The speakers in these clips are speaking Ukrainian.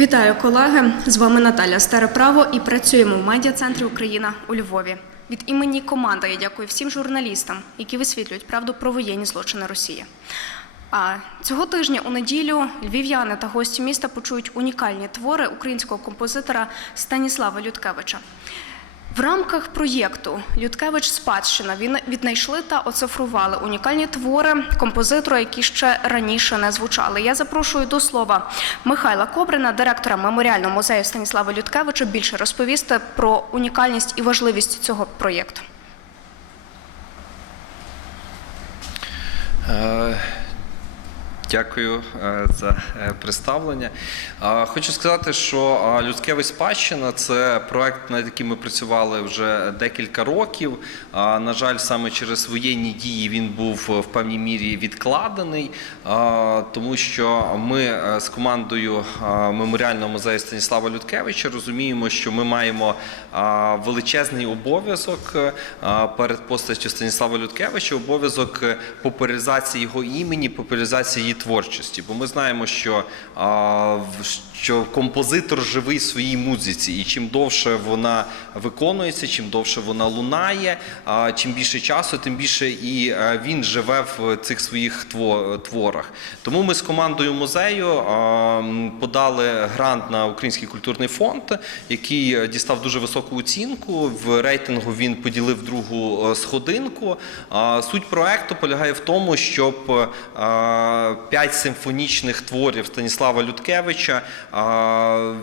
Вітаю, колеги! З вами Наталя Стареправо і працюємо в медіа-центрі Україна у Львові. Від імені команди я дякую всім журналістам, які висвітлюють правду про воєнні злочини Росії. А цього тижня у неділю львів'яни та гості міста почують унікальні твори українського композитора Станіслава Людкевича. В рамках проєкту Людкевич Спадщина він віднайшли та оцифрували унікальні твори композитора, які ще раніше не звучали. Я запрошую до слова Михайла Кобрина, директора меморіального музею Станіслава Людкевича, більше розповісти про унікальність і важливість цього проєкту. Е, Дякую е, за е, представлення. Хочу сказати, що Людське спадщина це проект, над яким ми працювали вже декілька років. На жаль, саме через воєнні дії він був е, в певній мірі відкладений, тому що ми з командою меморіального музею Станіслава Людкевича розуміємо, що ми маємо величезний обов'язок перед постаттю Станіслава Людкевича, обов'язок популяризації його імені, популяризації її творчості. Бо ми знаємо, що, що композитор живий своїй музиці, і чим довше вона виконується, чим довше вона лунає, а, чим більше часу, тим більше і е, він живе в цих своїх творах. Тому ми з командою музею подали грант на Український культурний фонд, який дістав дуже високу оцінку. В рейтингу він поділив другу е, сходинку. Суть проекту полягає в тому, щоб е, п'ять симфонічних творів Станіслава Людкевича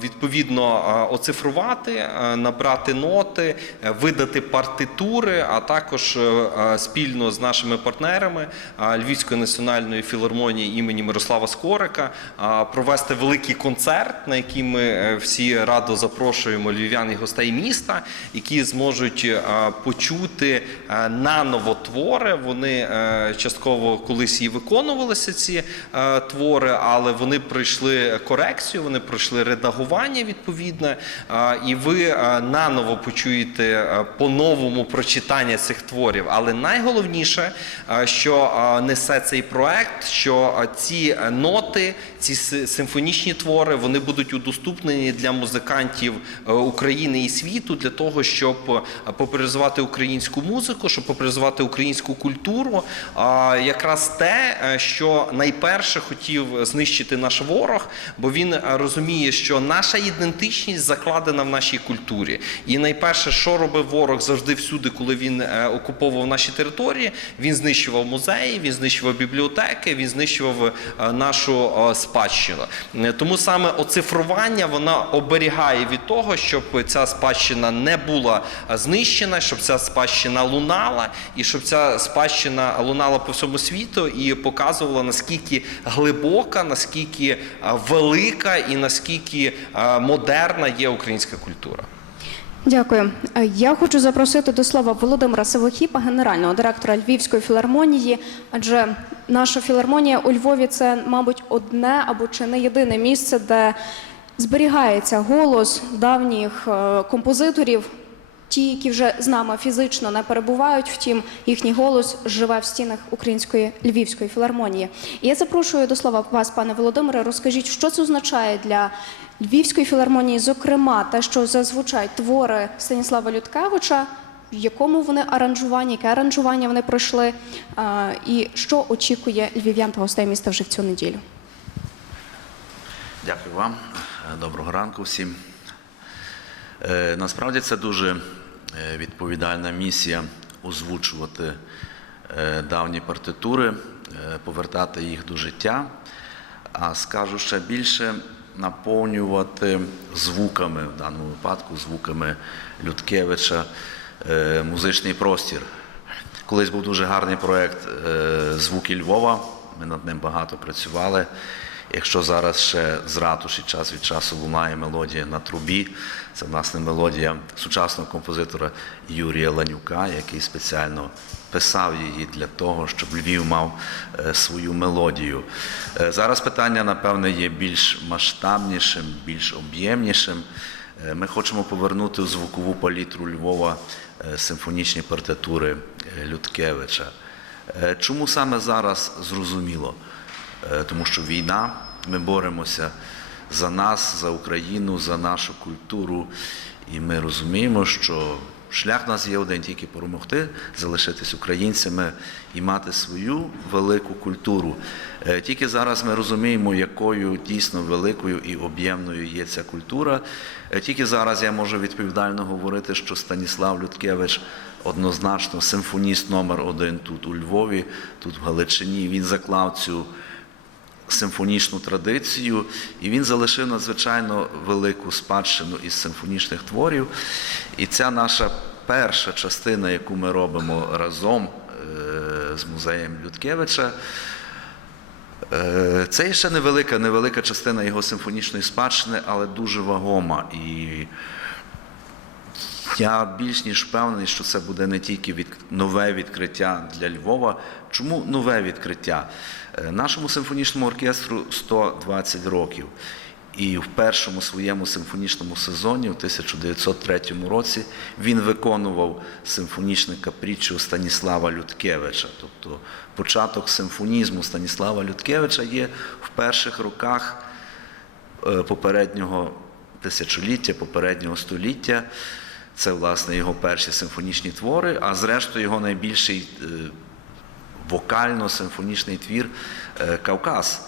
відповідно оцифрувати, набрати ноти, е, видати партитури, а також е, е, спільно з нашими партнерами Львівської національної філармонії імені Мирослава Скорика провести великий концерт, на який ми всі радо запрошуємо львів'ян і гостей міста, які зможуть почути наново твори. Вони частково колись і виконувалися ці твори, але вони пройшли корекцію, вони пройшли редагування відповідне, е, і ви е, наново почуєте е, по-новому прочитання цих творів. Але найголовніше, е, що е, несе цей проект, що е, ці е, ноти, ці симфонічні твори, вони будуть удоступнені для музикантів е, України і світу для того, щоб е, популяризувати українську музику, щоб популяризувати українську культуру. Якраз те, е, що найперше хотів знищити наш ворог, бо він е, розуміє, що наша ідентичність закладена в нашій культурі. І найперше, що робив ворог завжди всюди, коли він е, окуповував наші території, він знищував музеї, він знищував бібліотеки, він знищував е, нашу спадщину. Тому саме оцифрування вона оберігає від того, щоб ця спадщина не була знищена, щоб ця спадщина лунала, і щоб ця спадщина лунала по всьому світу і показувала наскільки глибока, наскільки е, велика і наскільки е, модерна є українська культура. Дякую. Е, Я хочу запросити до слова Володимира Сивохіпа, генерального директора Львівської філармонії. Адже наша філармонія у Львові це, мабуть, одне або чи не єдине місце, де зберігається голос давніх композиторів. Ті, які вже з нами фізично не перебувають, втім їхній голос живе в стінах Української Львівської філармонії. І я запрошую до слова вас, пане Володимире. Розкажіть, що це означає для Львівської філармонії, зокрема, те, що зазвучать твори Станіслава Людкевича, в якому вони аранжуванні, яке аранжування вони пройшли, а, і що очікує львів'ян та гостей міста вже в цю неділю. Дякую вам. Е, Доброго ранку всім. Е, Насправді це дуже е, відповідальна місія озвучувати е, давні партитури, повертати їх до життя, а скажу ще більше наповнювати звуками, в даному випадку звуками Людкевича, музичний простір. Колись був дуже гарний проєкт Звуки Львова. Ми над ним багато працювали. Якщо зараз ще з ратуші час від часу лунає мелодія на трубі, це власне мелодія сучасного композитора Юрія Ланюка, який спеціально писав її для того, щоб Львів мав е, свою мелодію. Е, Зараз питання, напевне, є більш масштабнішим, більш об'ємнішим. Е, Ми хочемо повернути у звукову палітру Львова симфонічні партитури Людкевича. Чому саме зараз зрозуміло? Е, Тому що війна, ми боремося за нас, за Україну, за нашу культуру. І ми розуміємо, що шлях у нас є один тільки перемогти, залишитись українцями і мати свою велику культуру. Е, Тільки зараз ми розуміємо, якою дійсно великою і об'ємною є ця культура. Е, Тільки зараз я можу відповідально говорити, що Станіслав Людкевич однозначно симфоніст номер один тут у Львові, тут в Галичині. Він заклав цю симфонічну традицію, і він залишив надзвичайно велику спадщину із симфонічних творів. І ця наша перша частина, яку ми робимо разом е, з музеєм Людкевича, е, це ще невелика, невелика частина його симфонічної спадщини, але дуже вагома. І я більш ніж впевнений, що це буде не тільки від... нове відкриття для Львова. Чому нове відкриття? Е, Нашому симфонічному оркестру 120 років. І в першому своєму симфонічному сезоні, в 1903 році, він виконував симфонічне капріччо Станіслава Людкевича. Тобто початок симфонізму Станіслава Людкевича є в перших роках е, попереднього тисячоліття, попереднього століття. Це, власне, його перші симфонічні твори, а зрештою його найбільший е, вокально-симфонічний твір е, Кавказ.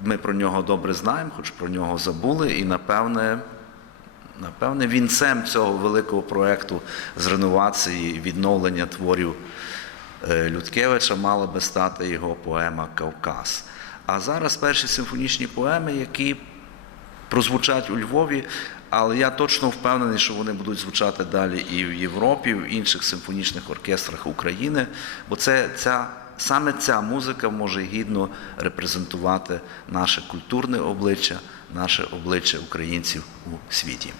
Ми про нього добре знаємо, хоч про нього забули, і напевне, напевне, вінцем цього великого проєкту з реновації відновлення творів е, Людкевича мала би стати його поема Кавказ. А зараз перші симфонічні поеми, які прозвучать у Львові, але я точно впевнений, що вони будуть звучати далі і в Європі, і в інших симфонічних оркестрах України, бо це ця. Саме ця музика може гідно репрезентувати наше культурне обличчя, наше обличчя українців у світі.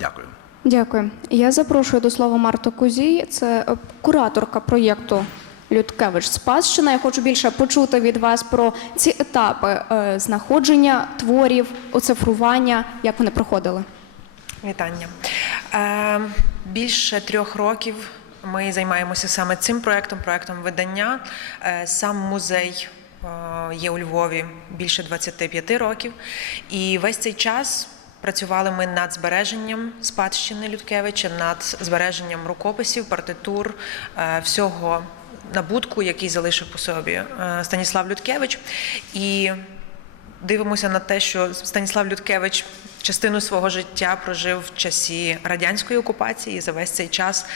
Дякую. Дякую. Я запрошую до слова Марту Кузій. Це е, кураторка проєкту Людкевич Спадщина. Я хочу більше почути від вас про ці етапи е, знаходження творів, оцифрування, як вони проходили. Вітання. Е, більше трьох років ми займаємося саме цим проектом, проектом видання. Е, сам музей е, є у Львові більше 25 років, і весь цей час. Працювали ми над збереженням спадщини Людкевича, над збереженням рукописів, партитур, всього набутку, який залишив по собі Станіслав Людкевич. І дивимося на те, що Станіслав Людкевич частину свого життя прожив в часі радянської окупації. За весь цей час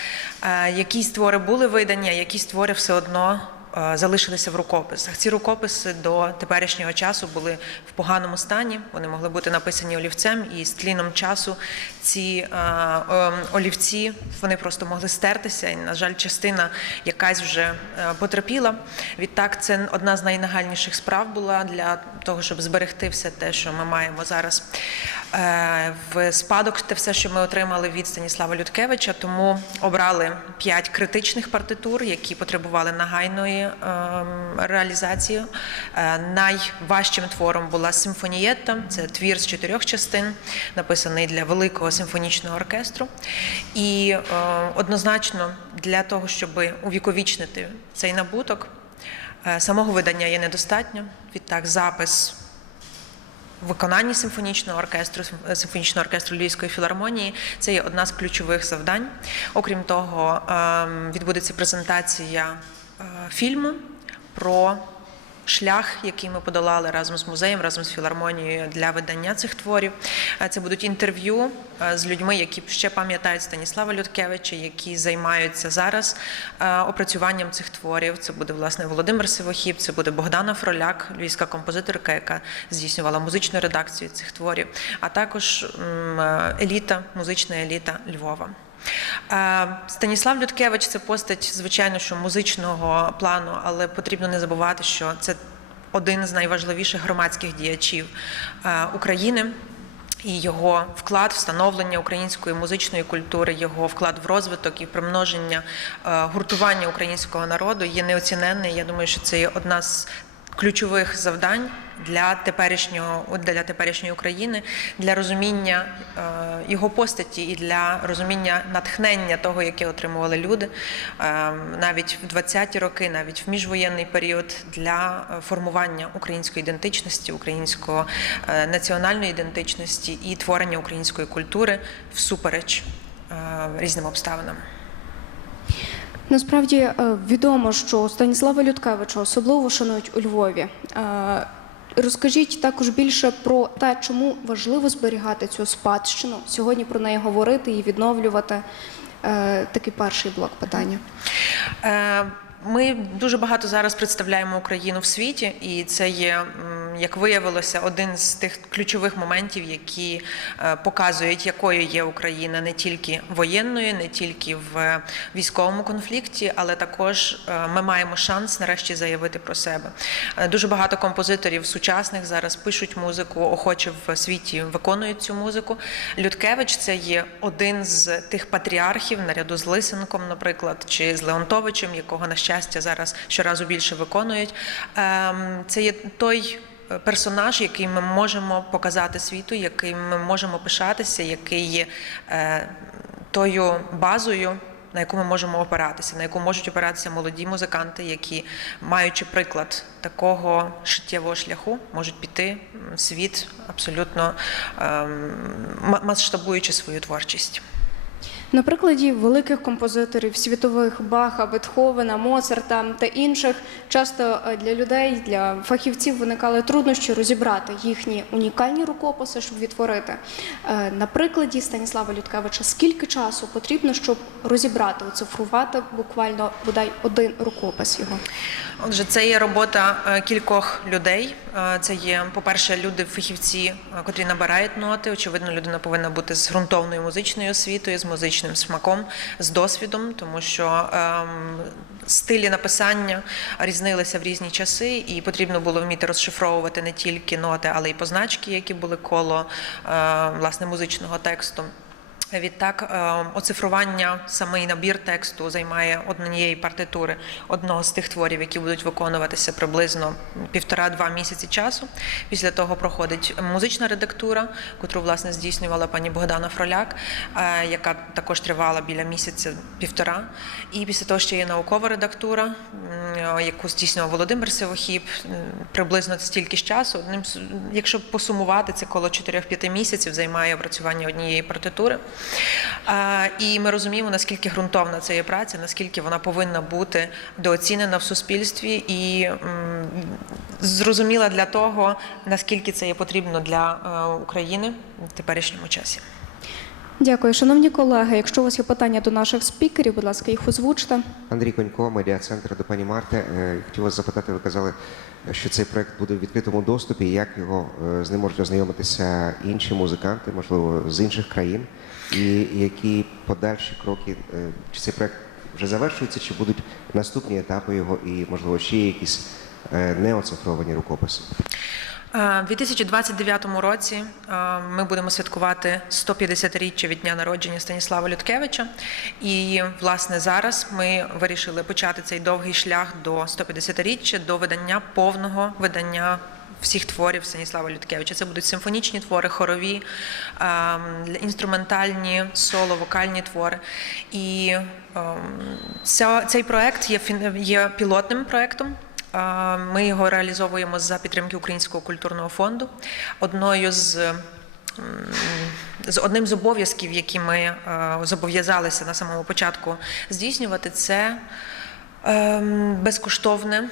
е, якісь твори були видані, а якісь твори все одно. Е, Залишилися в рукописах. Ці рукописи до теперішнього часу були в поганому стані. Вони могли бути написані олівцем, і з тліном часу ці е, е, олівці вони просто могли стертися. І, на жаль, частина якась вже потерпіла. Відтак, це одна з найнагальніших справ була для того, щоб зберегти все те, що ми маємо зараз в спадок, те все, що ми отримали від Станіслава Людкевича. Тому обрали п'ять критичних партитур, які потребували нагайної ем, реалізації. Е, Найважчим твором була симфонієта. Це твір з чотирьох частин, написаний для великого симфонічного оркестру. І е, однозначно для того, щоб увіковічнити цей набуток, е, самого видання є недостатньо. Відтак, запис в виконанні симфонічного оркестру, симфонічного оркестру Львівської філармонії. Це є одна з ключових завдань. Окрім того, ем, відбудеться презентація фільму про шлях, який ми подолали разом з музеєм, разом з філармонією для видання цих творів. Е, Це будуть інтерв'ю е, з людьми, які ще пам'ятають Станіслава Людкевича, які займаються зараз е, опрацюванням цих творів. Це буде власне Володимир Сивохіб, це буде Богдана Фроляк, львівська композиторка, яка здійснювала музичну редакцію цих творів, а також е, еліта, музична еліта Львова. Е, Станіслав Людкевич це постать, звичайно, що музичного плану, але потрібно не забувати, що це один з найважливіших громадських діячів е, України. І його вклад в становлення української музичної культури, його вклад в розвиток і примноження е, гуртування українського народу є неоціненний. Я думаю, що це є одна з ключових завдань для теперішнього для теперішньої України, для розуміння е, його постаті і для розуміння натхнення того, яке отримували люди е, навіть в 20-ті роки, навіть в міжвоєнний період для е, формування української ідентичності, української національної ідентичності і творення української культури всупереч різним обставинам. Насправді е, відомо, що Станіслава Людкевича особливо шанують у Львові. Е, Розкажіть також більше про те, чому важливо зберігати цю спадщину, сьогодні про неї говорити і відновлювати. Е, Такий перший блок питання. Ми дуже багато зараз представляємо Україну в світі, і це є, як виявилося, один з тих ключових моментів, які е, показують, якою є Україна не тільки воєнною, не тільки в військовому конфлікті, але також е, ми маємо шанс нарешті заявити про себе. Е, Дуже багато композиторів сучасних зараз пишуть музику, охоче в світі виконують цю музику. Людкевич це є один з тих патріархів, наряду з Лисенком, наприклад, чи з Леонтовичем, якого на щастя зараз щоразу більше виконують. Ем, Це є той. Персонаж, який ми можемо показати світу, яким ми можемо пишатися, який є е, тою базою, на яку ми можемо опиратися, на яку можуть опиратися молоді музиканти, які, маючи приклад такого життєвого шляху, можуть піти в світ абсолютно ем, масштабуючи свою творчість. На прикладі великих композиторів світових Баха, Бетховена, Моцарта та інших часто е, для людей, для фахівців виникали труднощі розібрати їхні унікальні рукописи, щоб відтворити. Е, На прикладі Станіслава Людкевича, скільки часу потрібно, щоб розібрати, оцифрувати буквально бодай один рукопис його? Отже, це є робота е, кількох людей. Це є, по-перше, люди, фахівці, е, котрі набирають ноти. Очевидно, людина повинна бути з ґрунтовною музичною освітою, з музичним смаком, з досвідом, тому що ем, стилі написання різнилися в різні часи, і потрібно було вміти розшифровувати не тільки ноти, але й позначки, які були коло е, власне музичного тексту. Відтак, е, оцифрування, самий набір тексту займає однієї партитури одного з тих творів, які будуть виконуватися приблизно півтора-два місяці часу. Після того проходить музична редактура, котру власне здійснювала пані Богдана Фроляк, е, яка також тривала біля місяця півтора. І після того ще є наукова редактура, яку здійснював Володимир Сивохіб, приблизно стільки ж часу. Одним якщо посумувати, це коло 4-5 місяців займає опрацювання однієї партитури. І ми розуміємо, наскільки ґрунтовна це є праця, наскільки вона повинна бути дооцінена в суспільстві і зрозуміла для того, наскільки це є потрібно для е, України в теперішньому часі. Дякую, шановні колеги. Якщо у вас є питання до наших спікерів, будь ласка, їх озвучте. Андрій Конько, медіа-центр до пані Марти. Е, Хотів вас запитати, ви казали, що цей проект буде в відкритому доступі. Як його е, з ним можуть ознайомитися інші музиканти, можливо, з інших країн? І які подальші кроки? е, Чи цей проект вже завершується, чи будуть наступні етапи його, і можливо ще якісь неоцифровані рукописи? Е, У 2029 році е, ми будемо святкувати 150-річчя від дня народження Станіслава Людкевича. І власне зараз ми вирішили почати цей довгий шлях до 150-річчя, до видання повного видання. Всіх творів Станіслава Людкевича. Це будуть симфонічні твори, хорові, ем, інструментальні, соло, вокальні твори. І ем, цей проект є, є пілотним проектом. Ми його реалізовуємо за підтримки Українського культурного фонду. Одною з з одним з обов'язків, які ми е, зобов'язалися на самому початку здійснювати, це ем, безкоштовне,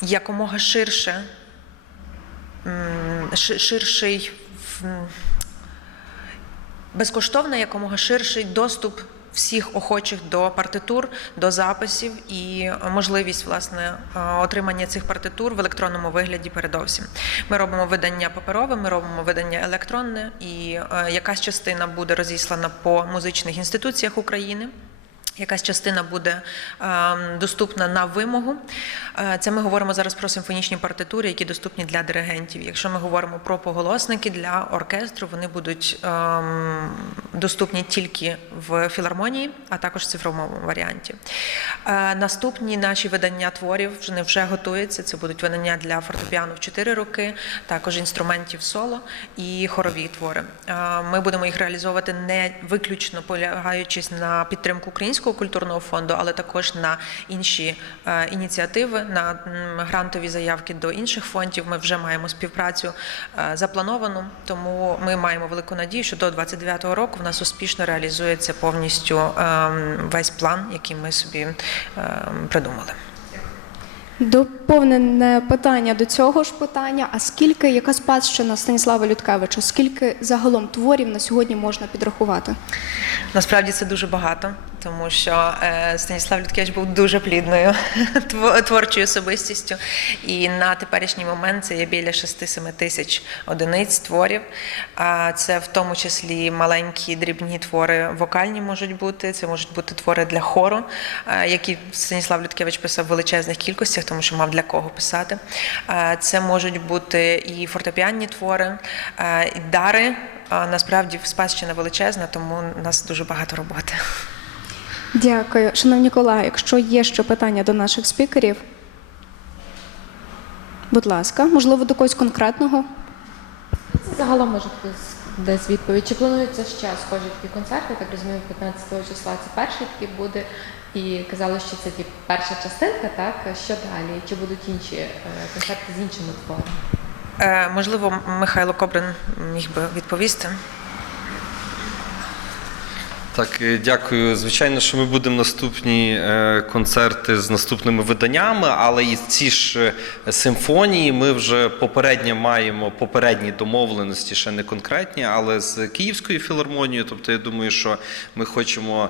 якомога ширше, ширший безкоштовно якомога ширший доступ всіх охочих до партитур, до записів і можливість власне е, отримання цих партитур в електронному вигляді. Передовсім ми робимо видання паперове, ми робимо видання електронне, і е, якась частина буде розіслана по музичних інституціях України. Якась частина буде ем, доступна на вимогу. Е, Це ми говоримо зараз про симфонічні партитури, які доступні для диригентів. Якщо ми говоримо про поголосники для оркестру, вони будуть ем, доступні тільки в філармонії, а також в цифровому варіанті. Е, Наступні наші видання творів вони вже готуються. Це будуть видання для фортепіано в 4 роки, також інструментів соло і хорові твори. Е, Ми будемо їх реалізовувати не виключно полягаючись на підтримку українського культурного фонду, але також на інші е, ініціативи, на грантові заявки до інших фондів. Ми вже маємо співпрацю е, заплановану, тому ми маємо велику надію, що до 29-го року в нас успішно реалізується повністю ем, весь план, який ми собі ем, придумали. Доповнене питання до цього ж питання: а скільки яка спадщина Станіслава Людкевича? Скільки загалом творів на сьогодні можна підрахувати? Насправді це дуже багато, тому що е, Станіслав Людкевич був дуже плідною творчою особистістю. І на теперішній момент це є біля 6-7 тисяч одиниць творів. Це в тому числі маленькі дрібні твори вокальні можуть бути, це можуть бути твори для хору, е, які Станіслав Людкевич писав в величезних кількостях, тому що мав для кого писати. Е, Це можуть бути і фортепіанні твори, і дари. Насправді спадщина величезна, тому у нас дуже багато роботи. Дякую, шановні колеги. Якщо є ще питання до наших спікерів, будь ласка, можливо, до когось конкретного. Це загалом може хтось дасть відповідь. Чи плануються ще схожі такі концерти? Так розумію, 15 числа це перший такий буде. І казали, що це ті перша частинка, так? Що далі? Чи будуть інші е, концерти з іншими творами? Е, можливо, Михайло Кобрин міг би відповісти. Так, е, дякую. Звичайно, що ми будемо наступні е, концерти з наступними виданнями, але і ці ж е, симфонії ми вже попередньо маємо попередні домовленості, ще не конкретні, але з Київською філармонією. Тобто, я думаю, що ми хочемо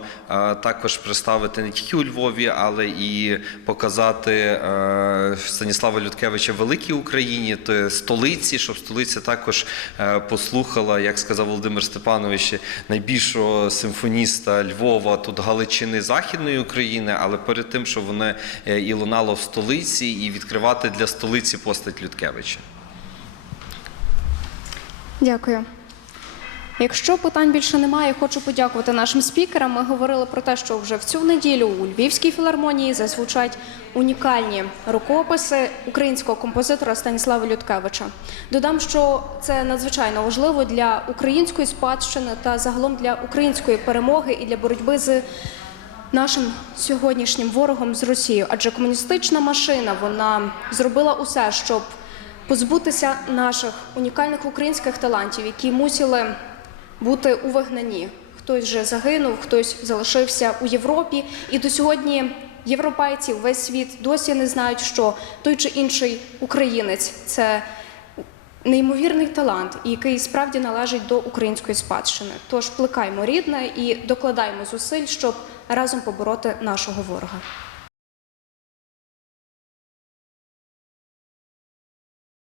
також представити не тільки у Львові, але і показати Станіслава Людкевича великій Україні, то столиці, щоб столиця також послухала, як сказав Володимир Степанович, найбільшого симфоніста Львова, тут Галичини Західної України, але перед тим, що вони е, і лунало в столиці, і відкривати для столиці постать Людкевича. Дякую. Якщо питань більше немає, хочу подякувати нашим спікерам. Ми говорили про те, що вже в цю неділю у Львівській філармонії зазвучать унікальні рукописи українського композитора Станіслава Людкевича. Додам, що це надзвичайно важливо для української спадщини та загалом для української перемоги і для боротьби з нашим сьогоднішнім ворогом з Росією. Адже комуністична машина вона зробила усе, щоб позбутися наших унікальних українських талантів, які мусили бути у вигнанні. Хтось вже загинув, хтось залишився у Європі. І до сьогодні європейці, весь світ досі не знають, що той чи інший українець це неймовірний талант, який справді належить до української спадщини. Тож плекаймо рідне і докладаймо зусиль, щоб разом побороти нашого ворога.